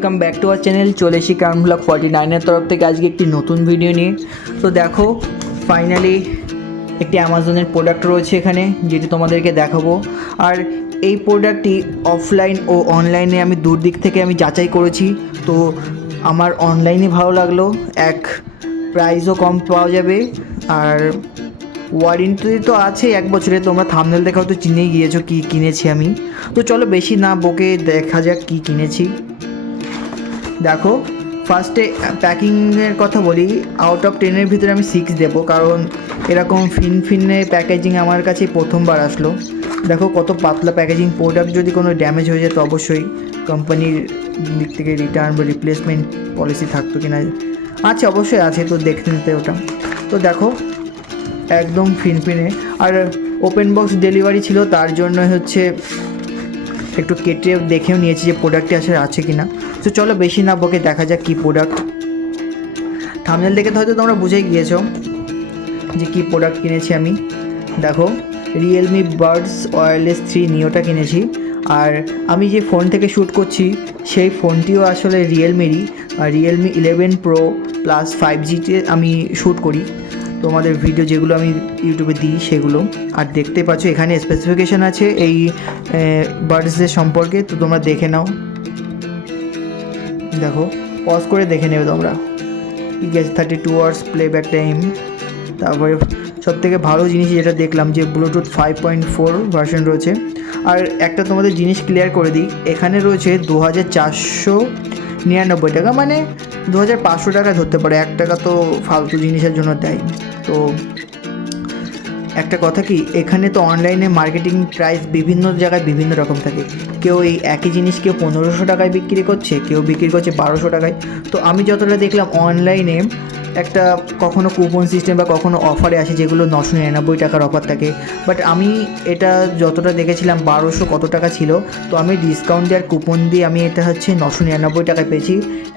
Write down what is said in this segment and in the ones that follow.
Welcome back to our channel. চলে এসেছি crown blog 49 তরফ থেকে আজকে একটি নতুন ভিডিও নিয়ে। তো দেখো ফাইনালি একটি অ্যামাজনের প্রোডাক্ট রয়েছে এখানে, যেটি তোমাদেরকে দেখাবো। আর এই প্রোডাক্টটি অফলাইন ও অনলাইনে আমি দিক থেকে আমি যাচাই করেছি। তো আমার অনলাইনে ভালো লাগলো, এক প্রাইসও কম পাওয়া যাবে, আর ওয়ারেন্টি তো আছে 1 বছরে। তোমরা থাম্বনেল দেখে হয়তো চিনেই গিয়েছো কী কিনেছি আমি। তো চলো বেশি না বকে দেখা যাক কী কিনেছি। দেখো ফার্স্টে প্যাকিংয়ের কথা বলি, আউট অফ 10-এর ভিতরে আমি 6 দেবো, কারণ এরকম ফিনে প্যাকেজিং আমার কাছে প্রথমবার আসলো। দেখো কত পাতলা প্যাকেজিং। প্রোডাক্ট যদি কোনো ড্যামেজ হয়ে যেত অবশ্যই কোম্পানির দিক থেকে রিটার্ন বা রিপ্লেসমেন্ট পলিসি থাকতো কি না, আছে অবশ্যই আছে, তো দেখতে নিতে ওটা। তো দেখো একদম ফিনফিনে, আর ওপেন বক্স ডেলিভারি ছিল, তার জন্য হচ্ছে একটু কেটে দেখেও নিয়েছি যে প্রোডাক্টটি আসলে আছে কি না। তো চলো বেশি না বকে দেখা যাক কী প্রোডাক্ট। থাম্বনেল দেখে তো হয়তো তোমরা বুঝেই গিয়েছো যে কী প্রোডাক্ট কিনেছি আমি। দেখো রিয়েলমি বাডস ওয়্যারলেস 3 নিওটা কিনেছি। আর আমি যে ফোন থেকে শ্যুট করছি সেই ফোনটিও আসলে রিয়েলমিরই, রিয়েলমি 11 প্রো প্লাস 5Gতে আমি শ্যুট করি তোমাদের ভিডিও, যেগুলো আমি ইউটিউবে দিই সেগুলো। আর দেখতে পাচ্ছ এখানে স্পেসিফিকেশান আছে এই বাডসের সম্পর্কে, তো তোমরা দেখে নাও। দেখো পজ করে দেখে নেবে তোমরা। ঠিক আছে, 32 আওয়ার্স প্লেব্যাক টাইম। তারপরে সবথেকে ভালো জিনিস যেটা দেখলাম যে ব্লুটুথ 5.4 ভার্সন রয়েছে। আর একটা তোমাদের জিনিস ক্লিয়ার করে দিই, এখানে রয়েছে 2499 টাকা, মানে 2500 টাকা ধরতে পারে, 1 টাকা তো ফালতু জিনিসের জন্য দেয়। তো একটা কথা কি, এখানে তো অনলাইনে মার্কেটিং প্রাইস বিভিন্ন জায়গায় বিভিন্ন রকম থাকে। কেউ এই একই জিনিস কেউ 1500 টাকায় বিক্রি করছে, কেউ বিক্রি করছে 1200 টাকায়। তো আমি যতটা দেখলাম অনলাইনে একটা কখনো কুপন সিস্টেম বা কখনো অফারে আসে যেগুলো 999 টাকার অফার থাকে। বাট আমি এটা যতটা দেখেছিলাম 1200 কত টাকা ছিল, তো আমি ডিসকাউন্ট দেওয়ার কুপন দিয়ে আমি এটা হচ্ছে 999 টাকায় পেয়েছি।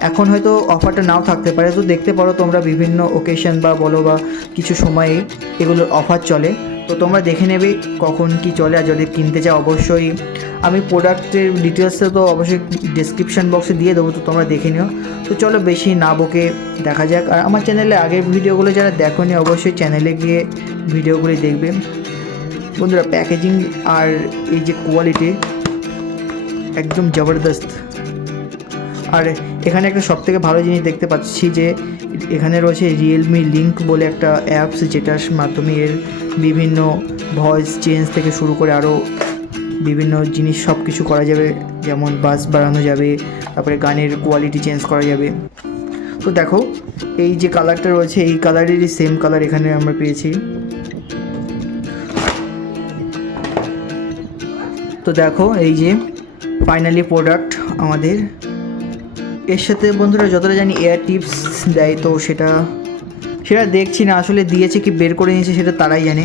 এখন হয়তো অফারটা নাও থাকতে পারে, তো দেখতে পারো তোমরা বিভিন্ন ওকেশন বা বলো বা কিছু সময়ে এগুলোর অফার চলে, তো তোমরা দেখে নেবে কখন কি চলে। আর যদি কিনতে চাও অবশ্যই আমি প্রোডাক্টের ডিটেলসটা তো অবশ্যই ডেসক্রিপশান বক্সে দিয়ে দেবো, তো তোমরা দেখে নিও। তো চলো বেশি না বকে দেখা যাক। আর আমার চ্যানেলে আগের ভিডিওগুলো যারা দেখোনি অবশ্যই চ্যানেলে গিয়ে ভিডিওগুলি দেখবে বন্ধুরা। প্যাকেজিং আর এই যে কোয়ালিটি একদম জবরদস্ত। আর এখানে একটা সবথেকে ভালো জিনিস দেখতে পাচ্ছি যে এখানে রয়েছে রিয়েলমি লিঙ্ক বলে একটা অ্যাপস, যেটার মাধ্যমে এর বিভিন্ন ভয়েস চেঞ্জ থেকে শুরু করে আরও বিভিন্ন জিনিস সব কিছু করা যাবে, যেমন বাস বাড়ানো যাবে, তারপরে গানের কোয়ালিটি চেঞ্জ করা যাবে। তো দেখো এই যে কালারটা রয়েছে এই কালারেরই সেম কালার এখানে আমরা পেয়েছি। তো দেখো এই যে ফাইনালি প্রোডাক্ট আমাদের। এর সাথে বন্ধুরা যতটা জানি এয়ার টিপস দেয়, তো সেটা দেখছি না আসলে দিয়েছে কি বের করে নিয়েছে সেটা তারাই জানে।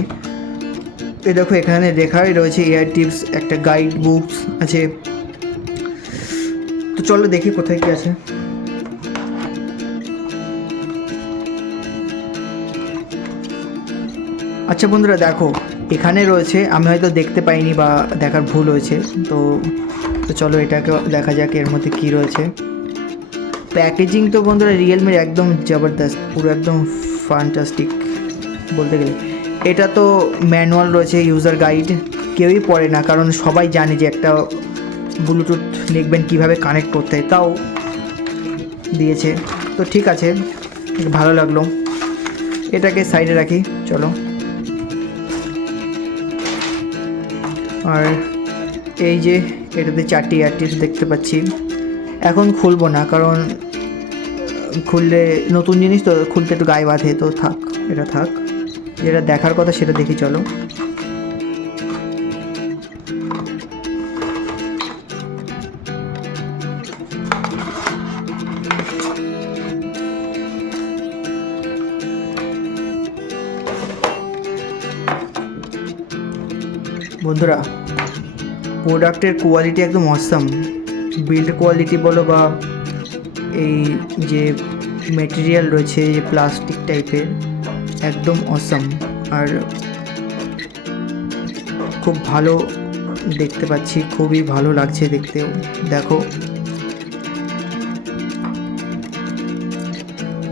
এই দেখো এখানে লেখাই রয়েছে এয়ার টিপস, একটা গাইড বুকস আছে। তো চলো দেখি কোথায় কি আছে। আচ্ছা বন্ধুরা দেখো এখানে রয়েছে, আমি হয়তো দেখতে পাইনি বা দেখার ভুল হয়েছে, তো চলো এটাকে দেখা যাক এর মধ্যে কী রয়েছে। প্যাকেজিং তো বন্ধুরা রিয়েলমির একদম জবরদস্ত, পুরো একদম ফ্যান্টাস্টিক বলতে গেলে। এটা তো ম্যানুয়াল রয়েছে, ইউজার গাইড, কেউই পড়ে না, কারণ সবাই জানে যে একটা ব্লুটুথ নেকব্যান্ড কীভাবে কানেক্ট করতে হয়, তাও দিয়েছে। তো ঠিক আছে, ভালো লাগলো। এটাকে সাইডে রাখি চলো। আর এই যে এটাতে 4টি এয়ার টিপস দেখতে পাচ্ছি। এখন খুলবো না, কারণ খুললে নতুন জিনিস তো খুলতে একটু গায়ে বাঁধে, তো থাক, এটা থাক। যেটা দেখার কথা সেটা দেখি চলো। বন্ধুরা প্রোডাক্টের কোয়ালিটি একদম অসাম। বিল্ড কোয়ালিটি বলো বা এই যে মেটেরিয়াল রয়েছে যে প্লাস্টিক টাইপের, একদম অসাম। আর খুব ভালো দেখতে পাচ্ছি, খুবই ভালো লাগছে দেখতেও। দেখো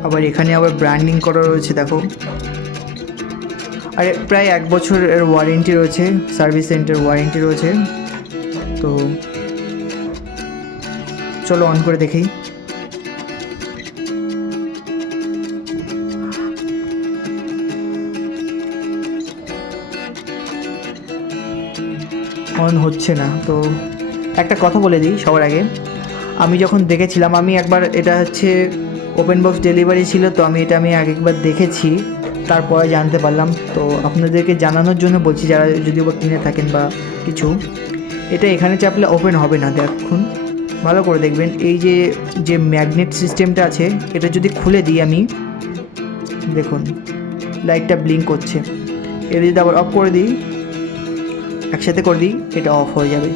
আবার এখানে আবার ব্র্যান্ডিং করা রয়েছে দেখো। আর প্রায় 1 বছরের ওয়ারেন্টি রয়েছে, সার্ভিস সেন্টার ওয়ারেন্টি রয়েছে। তো চলো অন করে দেখি। অন হচ্ছে না। তো একটা কথা বলে দিই সবার আগে, আমি যখন দেখেছিলাম, আমি একবার, এটা হচ্ছে ওপেন বক্স ডেলিভারি ছিল, তো আমি একবার দেখেছি, তারপরে জানতে পারলাম। তো আপনাদেরকে জানানোর জন্য বলছি, যারা যদিও বা কিনে থাকেন বা কিছু, এটা এখানে চাপলে ওপেন হবে না। দেখুন ভালো করে দেখবেন, এই যে ম্যাগনেট সিস্টেমটা আছে, এটা যদি খুলে দিই আমি, দেখুন লাইটটা ব্লিঙ্ক করছে। এটা যদি আবার অফ করে দিই, একসাথে করে দিই, এটা অফ হয়ে যাবে।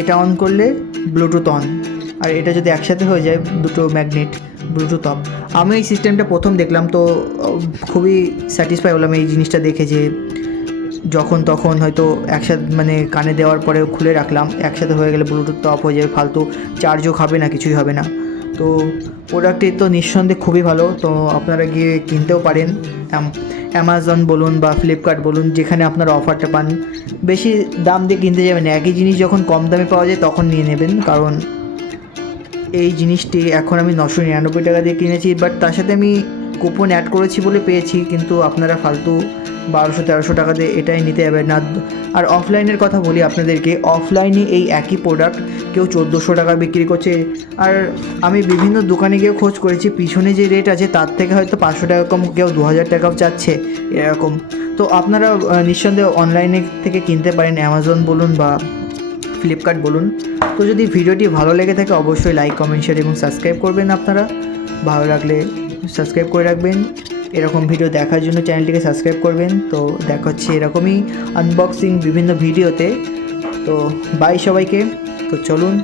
এটা অন করলে ব্লুটুথ অন, আর এটা যদি একসাথে হয়ে যায় দুটো ম্যাগনেট, ব্লুটুথ অফ। আমি এই সিস্টেমটা প্রথম দেখলাম, তো খুবই স্যাটিসফাই হলাম এই জিনিসটা দেখে, যে যখন তখন হয়তো একসাথে মানে কানে দেওয়ার পরে খুলে রাখলাম, একসাথে হয়ে গেলে ব্লুটুথ অফ হয়ে যাবে, ফালতু চার্জও খাবে না, কিছুই হবে না। তো প্রোডাক্টটি তো নিঃসন্দেহে খুবই ভালো। তো আপনারা গিয়ে কিনতেও পারেন, অ্যামাজন বলুন বা ফ্লিপকার্ট বলুন, যেখানে আপনারা অফারটা পান। বেশি দাম দিয়ে কিনতে যাবেন, একই জিনিস যখন কম দামে পাওয়া যায় তখন নিয়ে নেবেন। কারণ এই জিনিসটি এখন আমি 999 টাকা দিয়ে কিনেছি, বাট তার সাথে আমি কুপন অ্যাড করেছি বলে পেয়েছি, কিন্তু আপনারা ফালতু 1200-1300 টাকা দিয়ে এটাই নিতে যাবেন না। আর অফলাইনের কথা বলি আপনাদেরকে, অফলাইনে এই একই প্রোডাক্ট কেউ 1400 টাকা বিক্রি করছে। আর আমি বিভিন্ন দোকানে গিয়ে খোঁজ করেছি, পিছনে যে রেট আছে তার থেকে হয়তো 500 টাকা কম, কেউ 2000 টাকাও চাচ্ছে এরকম। তো আপনারা নিঃসন্দেহে অনলাইনে থেকে কিনতে পারেন, অ্যামাজন বলুন বা ফ্লিপকার্ট বলুন। তো যদি ভিডিওটি ভালো লেগে থাকে অবশ্যই লাইক, কমেন্ট, শেয়ার এবং সাবস্ক্রাইব করবেন। আপনারা ভালো লাগলে সাবস্ক্রাইব করে রাখবেন। এরকম ভিডিও দেখার জন্য চ্যানেলটিকে সাবস্ক্রাইব করবেন। তো দেখা হচ্ছে এরকমই আনবক্সিং বিভিন্ন ভিডিওতে। তো বাই সবাইকে। তো চলুন